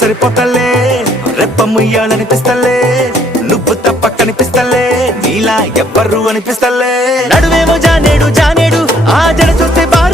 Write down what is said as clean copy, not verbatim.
సరిపోతలే రెప్ప ముయ్యాలనిపిస్తలే నువ్వు తప్ప కనిపిస్తలే నీలా ఎవ్వరు అనిపిస్తలే నడువేమో జానేడు జానేడు ఆ జడ చూస్తే బారు